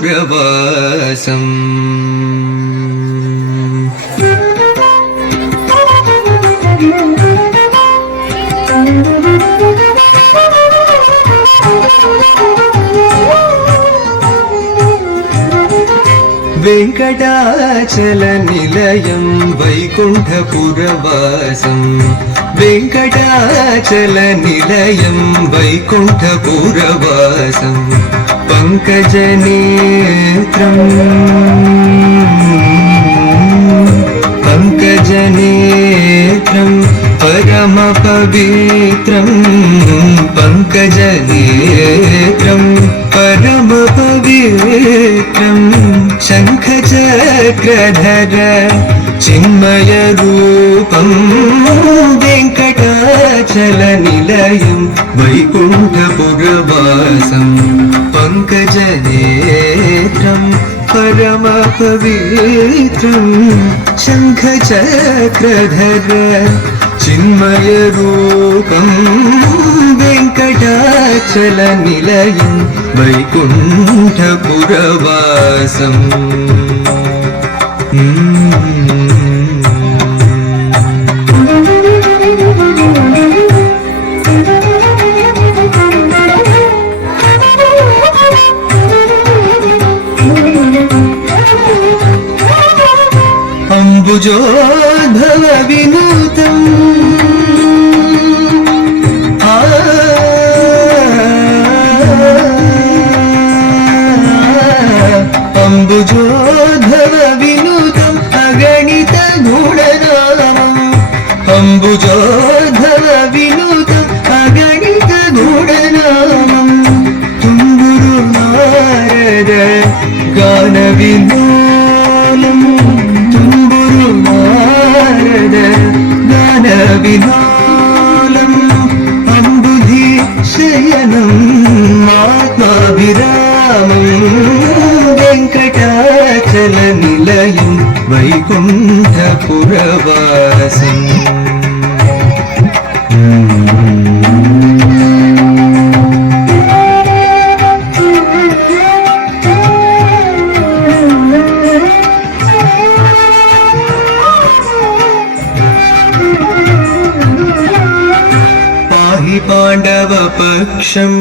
వైకుంఠపురవాసం వెంకటాచల నిలయం వైకుంఠపురవాసం వెంకటాచల నిలయం వైకుంఠపురవాసం పంకజనేత్రం పంకజనేత్రం పరమ పవిత్రం పంకజనేత్రం పరమ పవిత్రం శంఖచక్రధర చిన్మయ రూపం వెంకటాచల నిలయం వైకుంఠపురవాసం పంకజనేత్రం పరమ పవిత్రం శంఖచక్రధర చిన్మయ రూపం వెంకటాచల నిలయం వైకుంఠపురవాసం అంబుజోద్భవ వినూతం అంబుజోద్భవ వినూతం అగణిత గుణనామం అంబుజోద్భవ వినూతం అగణిత గుణనామం తుంగురు నారద గాన విలోలం తుంగురు నారద గాన విలోలం అంబుధి శయనం ఆత్మాభిరామం వెంకటాచల నిలయం వైకుంఠపురవాసం పాహి పాండవ పక్షం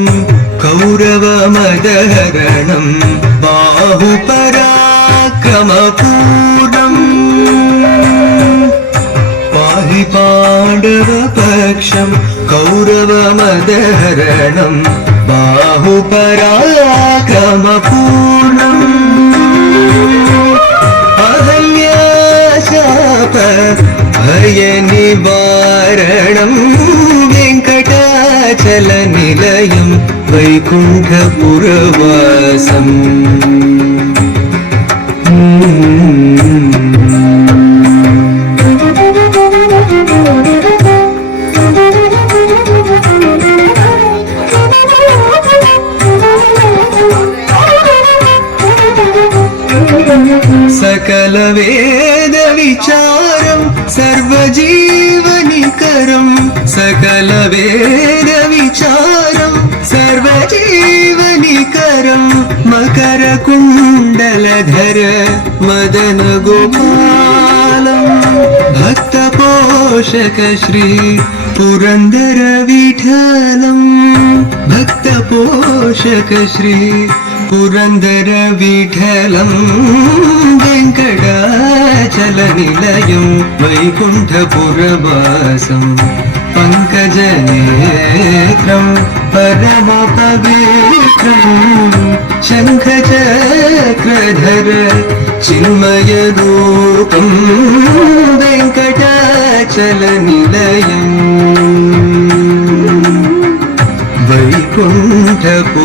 కౌరవ మదహరణం బాహుపరాక్రమపూర్ణం పాహి పాండవ పక్షం కౌరవ మదహరణం బాహుపరాక్రమపూర్ణం అహల్యాశాప భయ నివారణం వెంకటాచల నిలయం వైకుంఠపురవాసం సకల వేద విచారం సర్వజీవనికరం సకల వేద విచారం సర్వజీవనికరం మకర కుండలధర మదన గోపాలం భక్త పోషక శ్రీ పురందర విఠలం భక్త పోషక శ్రీ పురందర విఠలం వెంకటాచల నిలయం వైకుంఠపురవాసం పంకజనేత్రం పరమ పవిత్రం శంఖచక్రధర చిన్మయ రూపం వెంకటాచల నిలయం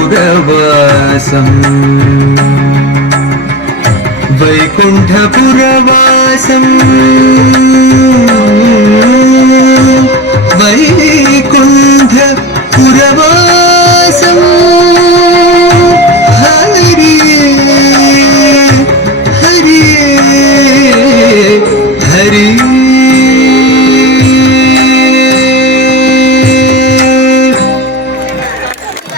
వైకుంఠపురవాసం వైకుంఠపురవాసం వైకుంఠపురవాసం